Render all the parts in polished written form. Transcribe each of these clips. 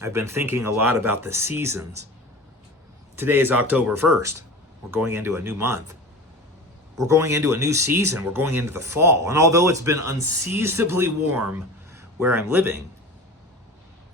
I've been thinking a lot about the seasons. Today is October 1st. We're going into a new month. We're going into a new season. We're going into the fall. And although it's been unseasonably warm where I'm living,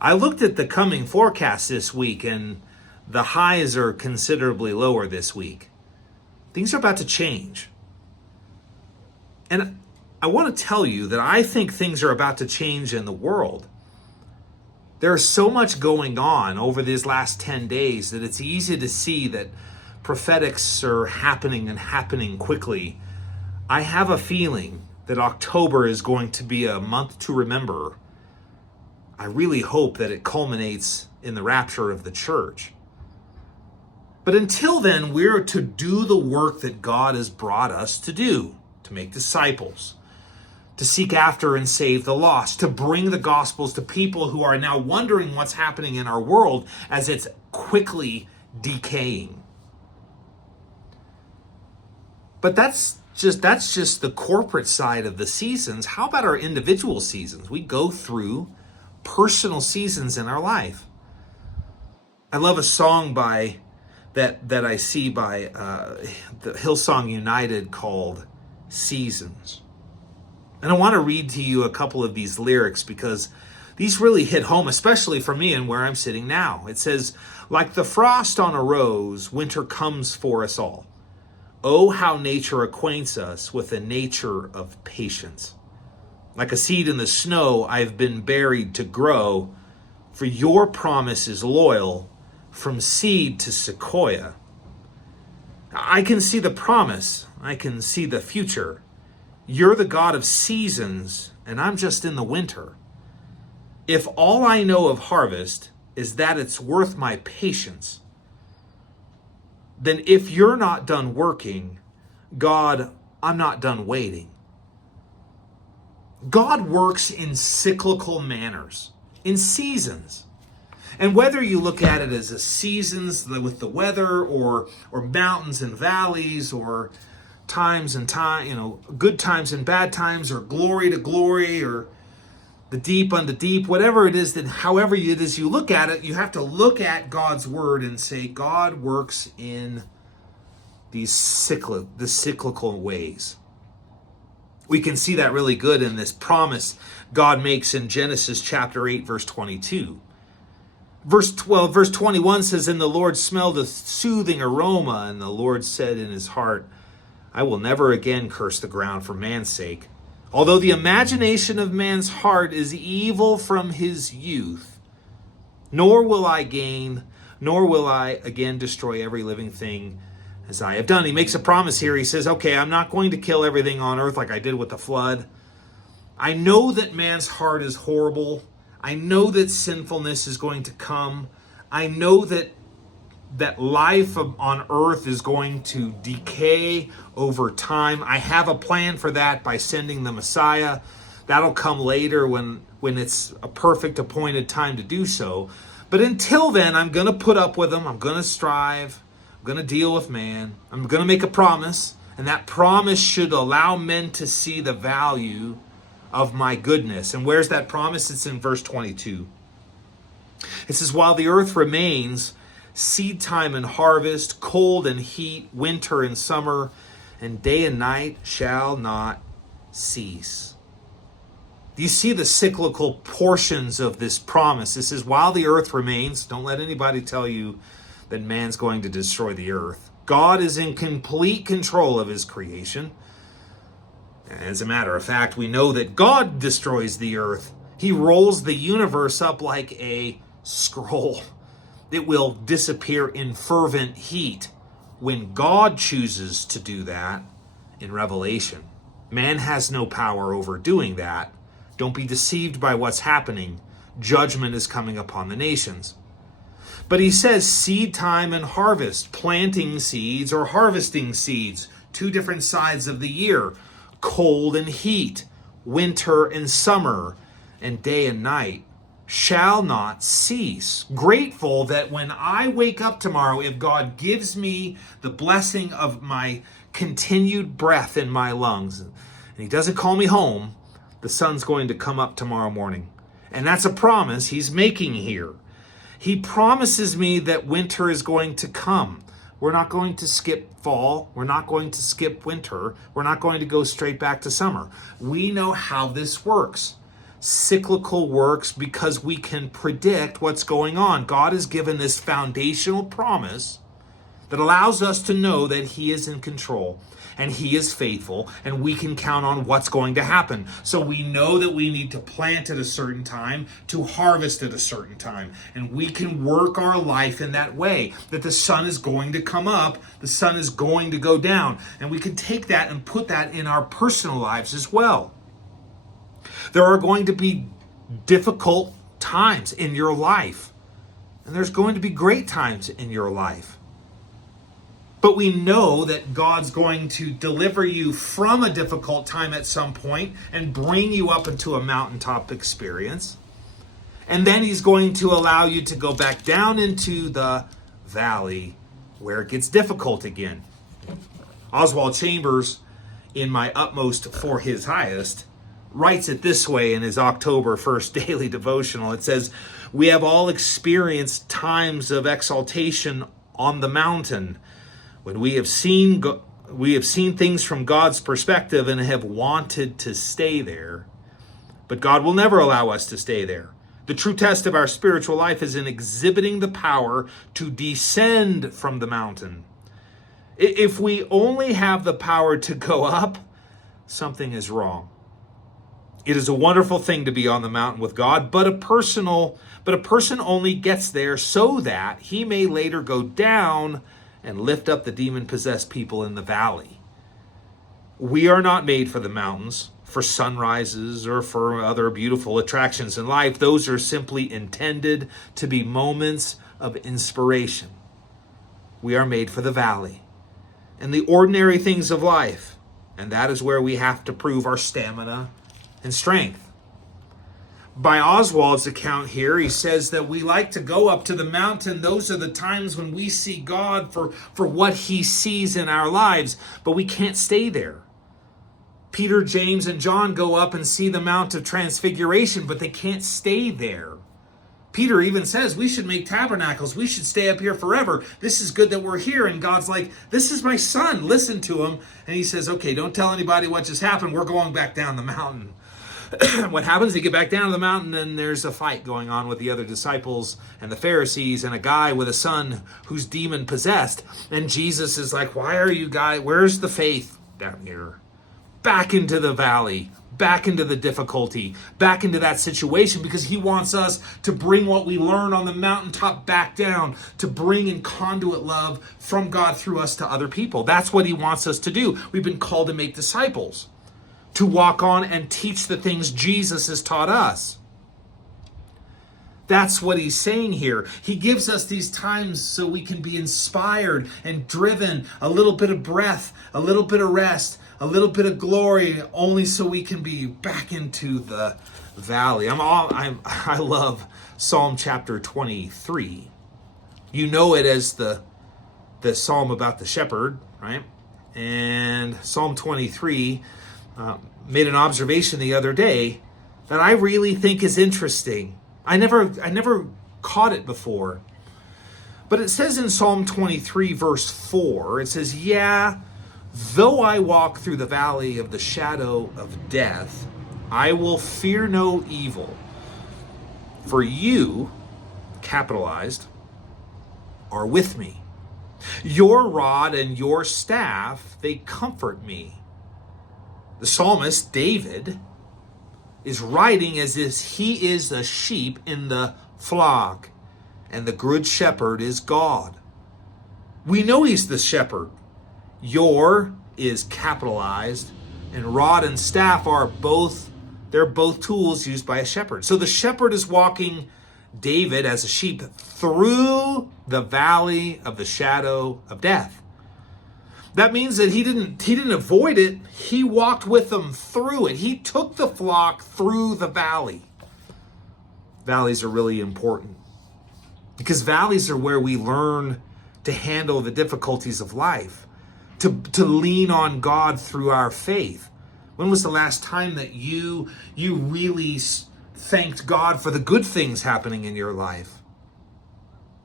I looked at the coming forecast this week and the highs are considerably lower this week. Things are about to change. And I want to tell you that I think things are about to change in the world. There's so much going on over these last 10 days that it's easy to see that prophetics are happening and happening quickly. I have a feeling that October is going to be a month to remember. I really hope that it culminates in the rapture of the church. But until then, we're to do the work that God has brought us to do, to make disciples, to seek after and save the lost, to bring the gospels to people who are now wondering what's happening in our world as it's quickly decaying. But that's just the corporate side of the seasons. How about our individual seasons? We go through personal seasons in our life. I love a song that I see by the Hillsong United called Seasons. And I want to read to you a couple of these lyrics because these really hit home, especially for me and where I'm sitting now. It says, like the frost on a rose, winter comes for us all. Oh, how nature acquaints us with the nature of patience. Like a seed in the snow, I've been buried to grow, for your promise is loyal, from seed to sequoia. I can see the promise. I can see the future. You're the God of seasons, and I'm just in the winter. If all I know of harvest is that it's worth my patience, then if you're not done working, God, I'm not done waiting. God works in cyclical manners, in seasons. And whether you look at it as a seasons with the weather or mountains and valleys or times and time, good times and bad times or glory to glory or the deep unto deep, whatever it is that however it is you look at it, you have to look at God's word and say God works in the cyclical ways. We can see that really good in this promise God makes in Genesis chapter 8, verse 22. Verse 21 says, and the Lord smelled a soothing aroma, and the Lord said in his heart, I will never again curse the ground for man's sake. Although the imagination of man's heart is evil from his youth, nor will I again destroy every living thing as I have done. He makes a promise here. He says, okay, I'm not going to kill everything on earth like I did with the flood. I know that man's heart is horrible. I know that sinfulness is going to come. I know that life on earth is going to decay over time. I have a plan for that by sending the Messiah. That'll come later when it's a perfect appointed time to do so. But until then, I'm going to put up with them. I'm going to strive. I'm going to deal with man. I'm going to make a promise. And that promise should allow men to see the value of my goodness. And where's that promise? It's in verse 22. It says, while the earth remains, seed time and harvest, cold and heat, winter and summer, and day and night shall not cease. Do you see the cyclical portions of this promise? This is while the earth remains. Don't let anybody tell you that man's going to destroy the earth. God is in complete control of his creation. As a matter of fact, we know that God destroys the earth. He rolls the universe up like a scroll. It will disappear in fervent heat when God chooses to do that in Revelation. Man has no power over doing that. Don't be deceived by what's happening. Judgment is coming upon the nations. But he says seed time and harvest, planting seeds or harvesting seeds, two different sides of the year, cold and heat, winter and summer, and day and night shall not cease. Grateful that when I wake up tomorrow, if God gives me the blessing of my continued breath in my lungs, and he doesn't call me home, the sun's going to come up tomorrow morning. And that's a promise he's making here. He promises me that winter is going to come. We're not going to skip fall. We're not going to skip winter. We're not going to go straight back to summer. We know how this works. Cyclical works because we can predict what's going on. God has given this foundational promise that allows us to know that he is in control and he is faithful, and we can count on what's going to happen. So we know that we need to plant at a certain time to harvest at a certain time. And we can work our life in that way, that the sun is going to come up, the sun is going to go down. And we can take that and put that in our personal lives as well. There are going to be difficult times in your life, and there's going to be great times in your life. But we know that God's going to deliver you from a difficult time at some point and bring you up into a mountaintop experience. And then he's going to allow you to go back down into the valley where it gets difficult again. Oswald Chambers, in My Utmost for His Highest, writes it this way in his October 1st daily devotional. It says, "We have all experienced times of exaltation on the mountain, when we have seen things from God's perspective and have wanted to stay there. But God will never allow us to stay there. The true test of our spiritual life is in exhibiting the power to descend from the mountain. If we only have the power to go up, something is wrong. It is a wonderful thing to be on the mountain with God, but a person only gets there so that he may later go down and lift up the demon-possessed people in the valley. We are not made for the mountains, for sunrises, or for other beautiful attractions in life. Those are simply intended to be moments of inspiration. We are made for the valley and the ordinary things of life, and that is where we have to prove our stamina and strength. By Oswald's account here, he says that we like to go up to the mountain. Those are the times when we see God for what he sees in our lives, but we can't stay there. Peter, James, and John go up and see the Mount of Transfiguration, but they can't stay there. Peter even says we should make tabernacles. We should stay up here forever. This is good that we're here. And God's like, this is my son. Listen to him. And he says, okay, don't tell anybody what just happened. We're going back down the mountain. What happens? They get back down to the mountain, and there's a fight going on with the other disciples and the Pharisees and a guy with a son who's demon possessed. And Jesus is like, why are you guys, where's the faith down here? Back into the valley, back into the difficulty, back into that situation, because he wants us to bring what we learn on the mountaintop back down, to bring in conduit love from God through us to other people. That's what he wants us to do. We've been called to make disciples, to walk on and teach the things Jesus has taught us. That's what he's saying here. He gives us these times so we can be inspired and driven, a little bit of breath, a little bit of rest, a little bit of glory, only so we can be back into the valley. I love Psalm chapter 23. You know it as the psalm about the shepherd, right? And Psalm 23 made an observation the other day that I really think is interesting. I never caught it before. But it says in Psalm 23 verse 4, it says, yeah, though I walk through the valley of the shadow of death, I will fear no evil. For you, capitalized, are with me. Your rod and your staff, they comfort me. The psalmist, David, is writing as if he is a sheep in the flock, and the good shepherd is God. We know he's the shepherd. Your is capitalized, and rod and staff are both tools used by a shepherd. So the shepherd is walking David as a sheep through the valley of the shadow of death. That means that he didn't avoid it. He walked with them through it. He took the flock through the valley. Valleys are really important because valleys are where we learn to handle the difficulties of life, to lean on God through our faith. When was the last time that you really thanked God for the good things happening in your life?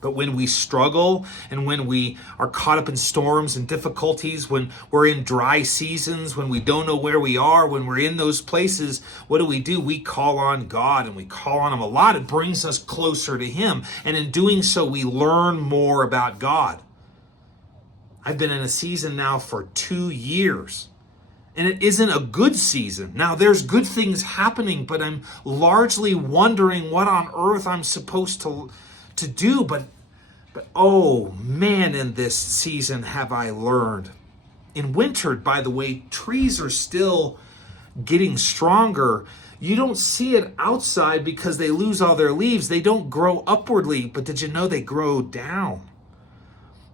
But when we struggle and when we are caught up in storms and difficulties, when we're in dry seasons, when we don't know where we are, when we're in those places, what do? We call on God, and we call on Him a lot. It brings us closer to Him. And in doing so, we learn more about God. I've been in a season now for 2 years, and it isn't a good season. Now, there's good things happening, but I'm largely wondering what on earth I'm supposed to do. But oh man, in this season have I learned. In winter, by the way, trees are still getting stronger. You don't see it outside because they lose all their leaves. They don't grow upwardly, but did you know they grow down?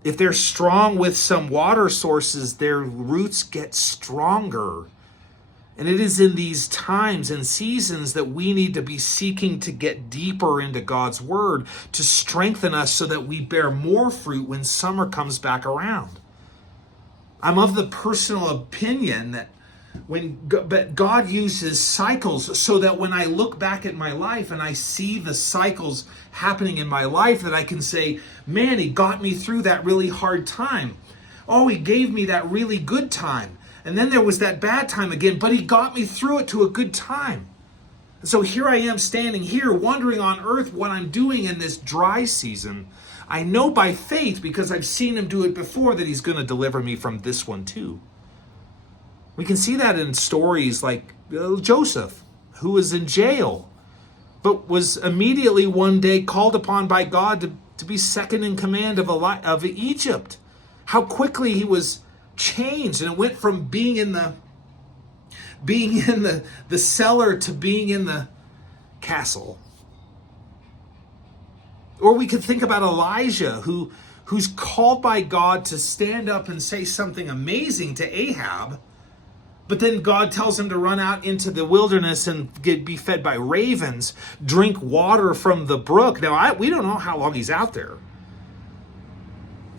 If they're strong with some water sources, their roots get stronger. And it is in these times and seasons that we need to be seeking to get deeper into God's Word to strengthen us so that we bear more fruit when summer comes back around. I'm of the personal opinion that but God uses cycles so that when I look back at my life and I see the cycles happening in my life, that I can say, man, He got me through that really hard time. Oh, He gave me that really good time. And then there was that bad time again, but He got me through it to a good time. And so here I am standing here wondering on earth what I'm doing in this dry season. I know by faith, because I've seen Him do it before, that He's going to deliver me from this one too. We can see that in stories like Joseph, who was in jail, but was immediately one day called upon by God to be second in command of Egypt. How quickly he was changed, and it went from being in the cellar to being in the castle. Or we could think about Elijah, who's called by God to stand up and say something amazing to Ahab, but then God tells him to run out into the wilderness and be fed by ravens, drink water from the brook. Now, we don't know how long he's out there.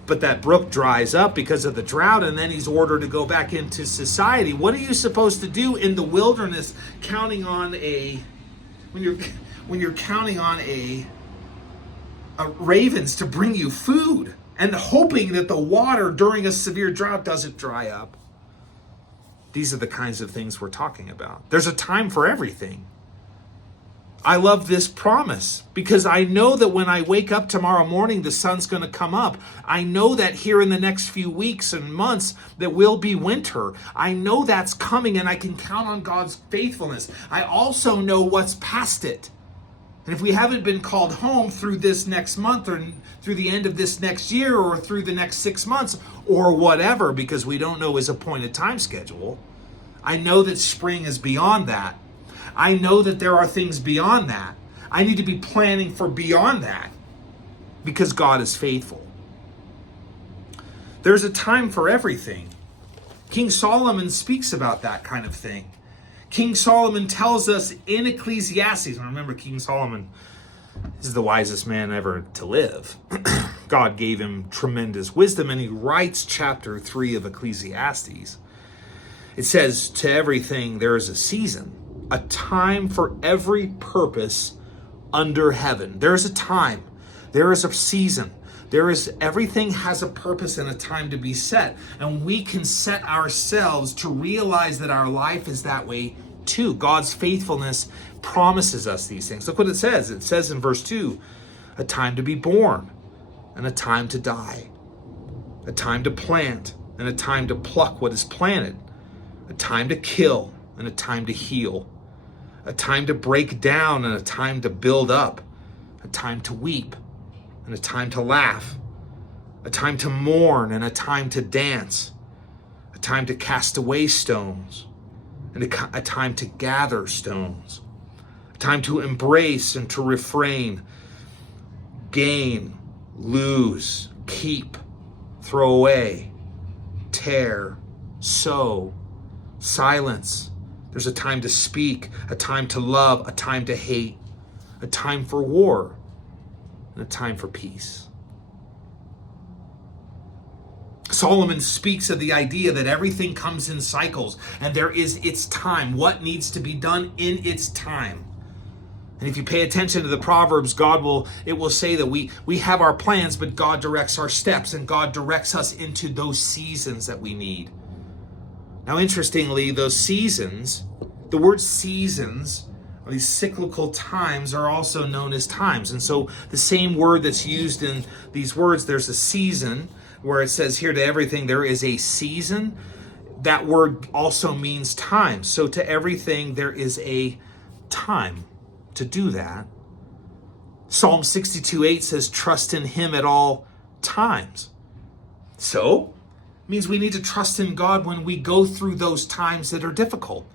But that brook dries up because of the drought, and then he's ordered to go back into society. What are you supposed to do in the wilderness when you're counting on a ravens to bring you food and hoping that the water during a severe drought doesn't dry up? These are the kinds of things we're talking about. There's a time for everything. I love this promise because I know that when I wake up tomorrow morning, the sun's going to come up. I know that here in the next few weeks and months, that will be winter. I know that's coming, and I can count on God's faithfulness. I also know what's past it. And if we haven't been called home through this next month, or through the end of this next year, or through the next 6 months, or whatever, because we don't know His appointed time schedule, I know that spring is beyond that. I know that there are things beyond that. I need to be planning for beyond that, because God is faithful. There's a time for everything. King Solomon speaks about that kind of thing. King Solomon tells us in Ecclesiastes, and remember, King Solomon is the wisest man ever to live. God gave him tremendous wisdom, and he writes chapter 3 of Ecclesiastes. It says, to everything there is a season, a time for every purpose under heaven. There is a time. There is a season. Everything has a purpose and a time to be set. And we can set ourselves to realize that our life is that way too. God's faithfulness promises us these things. Look what it says. It says in verse 2, a time to be born and a time to die, a time to plant and a time to pluck what is planted, a time to kill and a time to heal, a time to break down and a time to build up, a time to weep and a time to laugh, a time to mourn and a time to dance, a time to cast away stones and a time to gather stones, a time to embrace and to refrain, gain, lose, keep, throw away, tear, sow, silence. There's a time to speak, a time to love, a time to hate, a time for war, and a time for peace. Solomon speaks of the idea that everything comes in cycles, and there is its time, what needs to be done in its time. And if you pay attention to the Proverbs, it will say that we have our plans, but God directs our steps, and God directs us into those seasons that we need. Now, interestingly, those seasons, the word seasons, or these cyclical times, are also known as times. And so the same word that's used in these words, there's a season, where it says here, to everything there is a season. That word also means time. So to everything there is a time to do that. Psalm 62:8 says, trust in him at all times. So it means we need to trust in God when we go through those times that are difficult,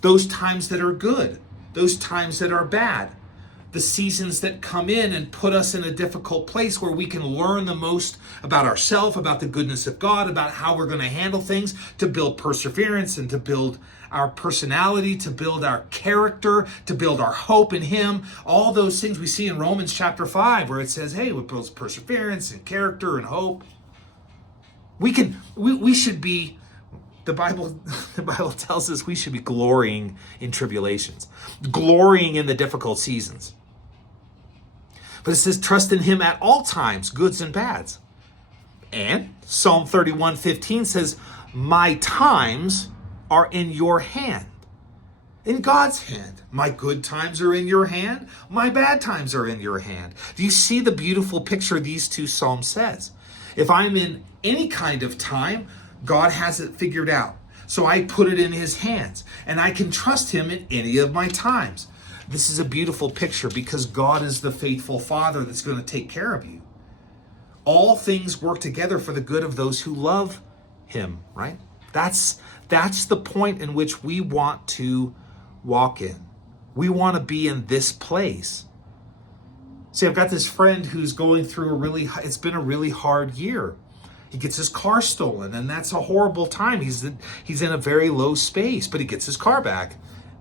those times that are good, those times that are bad, the seasons that come in and put us in a difficult place where we can learn the most about ourselves, about the goodness of God, about how we're going to handle things, to build perseverance and to build our personality, to build our character, to build our hope in him. All those things we see in Romans chapter 5, where it says, hey, it builds perseverance and character and hope. We should be, the Bible tells us we should be glorying in tribulations, glorying in the difficult seasons. But it says, trust in him at all times, goods and bads. And Psalm 31:15 says, my times are in your hand, in God's hand. My good times are in your hand. My bad times are in your hand. Do you see the beautiful picture these two Psalms says? If I'm in any kind of time, God has it figured out. So I put it in his hands, and I can trust him in any of my times. This is a beautiful picture because God is the faithful Father that's going to take care of you. All things work together for the good of those who love him, right? That's the point in which we want to walk in. We want to be in this place. See, I've got this friend who's going through it's been a really hard year. He gets his car stolen, and that's a horrible time. He's in a very low space, but he gets his car back.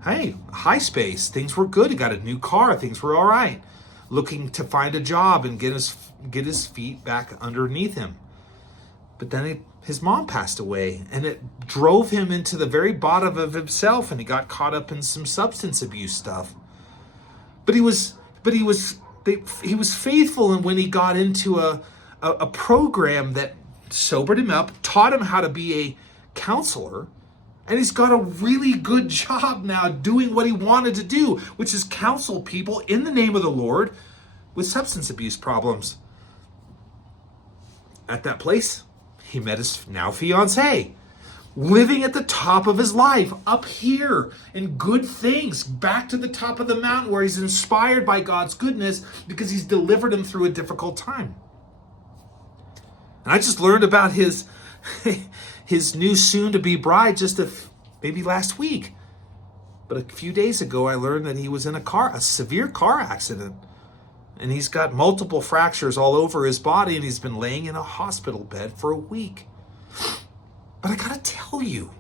Hey, high space, things were good. He got a new car, things were all right. Looking to find a job and get his feet back underneath him. But then his mom passed away, and it drove him into the very bottom of himself, and he got caught up in some substance abuse stuff. But he was faithful, and when he got into a program that sobered him up, taught him how to be a counselor, and he's got a really good job now doing what he wanted to do, which is counsel people in the name of the Lord with substance abuse problems. At that place, he met his now fiance, living at the top of his life, up here in good things, back to the top of the mountain where he's inspired by God's goodness because he's delivered him through a difficult time. And I just learned about his new soon-to-be bride maybe last week. But a few days ago, I learned that he was in a severe car accident. And he's got multiple fractures all over his body, and he's been laying in a hospital bed for a week. But I gotta tell you,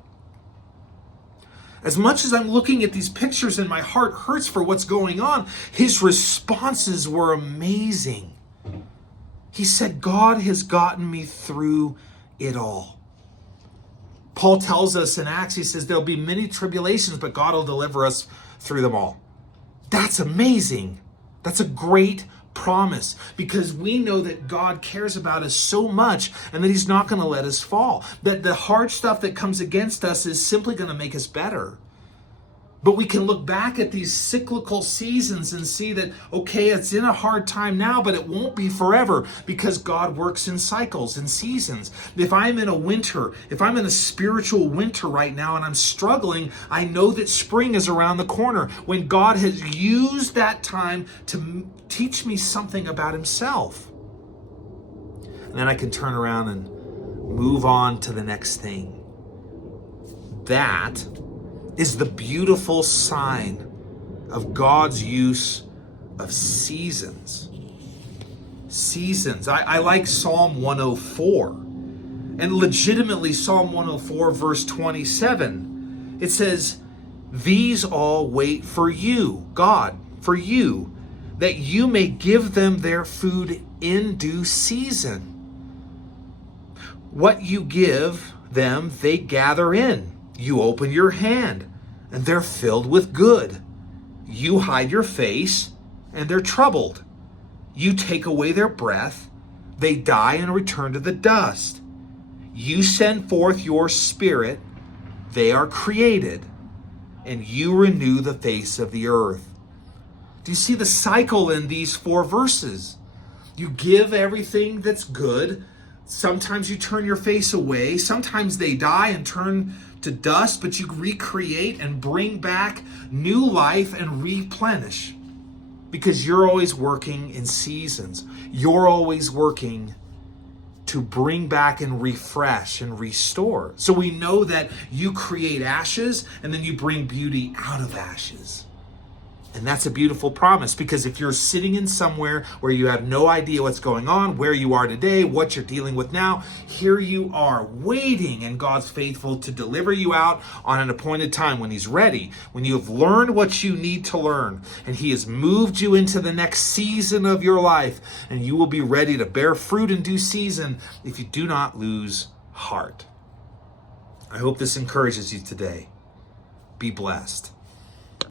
as much as I'm looking at these pictures and my heart hurts for what's going on, his responses were amazing. He said, God has gotten me through it all. Paul tells us in Acts, he says, there'll be many tribulations, but God will deliver us through them all. That's amazing. That's a great promise because we know that God cares about us so much and that he's not going to let us fall. That the hard stuff that comes against us is simply going to make us better. But we can look back at these cyclical seasons and see that, okay, it's in a hard time now, but it won't be forever because God works in cycles and seasons. If I'm in a spiritual winter right now and I'm struggling, I know that spring is around the corner when God has used that time to teach me something about himself. And then I can turn around and move on to the next thing. That is the beautiful sign of God's use of seasons. Seasons. I like Psalm 104. And legitimately, Psalm 104, verse 27, it says, these all wait for you, God, for you, that you may give them their food in due season. What you give them, they gather in. You open your hand, and they're filled with good. You hide your face, and they're troubled. You take away their breath. They die and return to the dust. You send forth your spirit. They are created, and you renew the face of the earth. Do you see the cycle in these 4 verses? You give everything that's good. Sometimes you turn your face away. Sometimes they die and turn to dust, but you recreate and bring back new life and replenish. Because you're always working in seasons. You're always working to bring back and refresh and restore. So we know that you create ashes and then you bring beauty out of ashes. And that's a beautiful promise, because if you're sitting in somewhere where you have no idea what's going on, where you are today, what you're dealing with now, here you are waiting, and God's faithful to deliver you out on an appointed time when He's ready, when you have learned what you need to learn, and He has moved you into the next season of your life, and you will be ready to bear fruit in due season if you do not lose heart. I hope this encourages you today. Be blessed.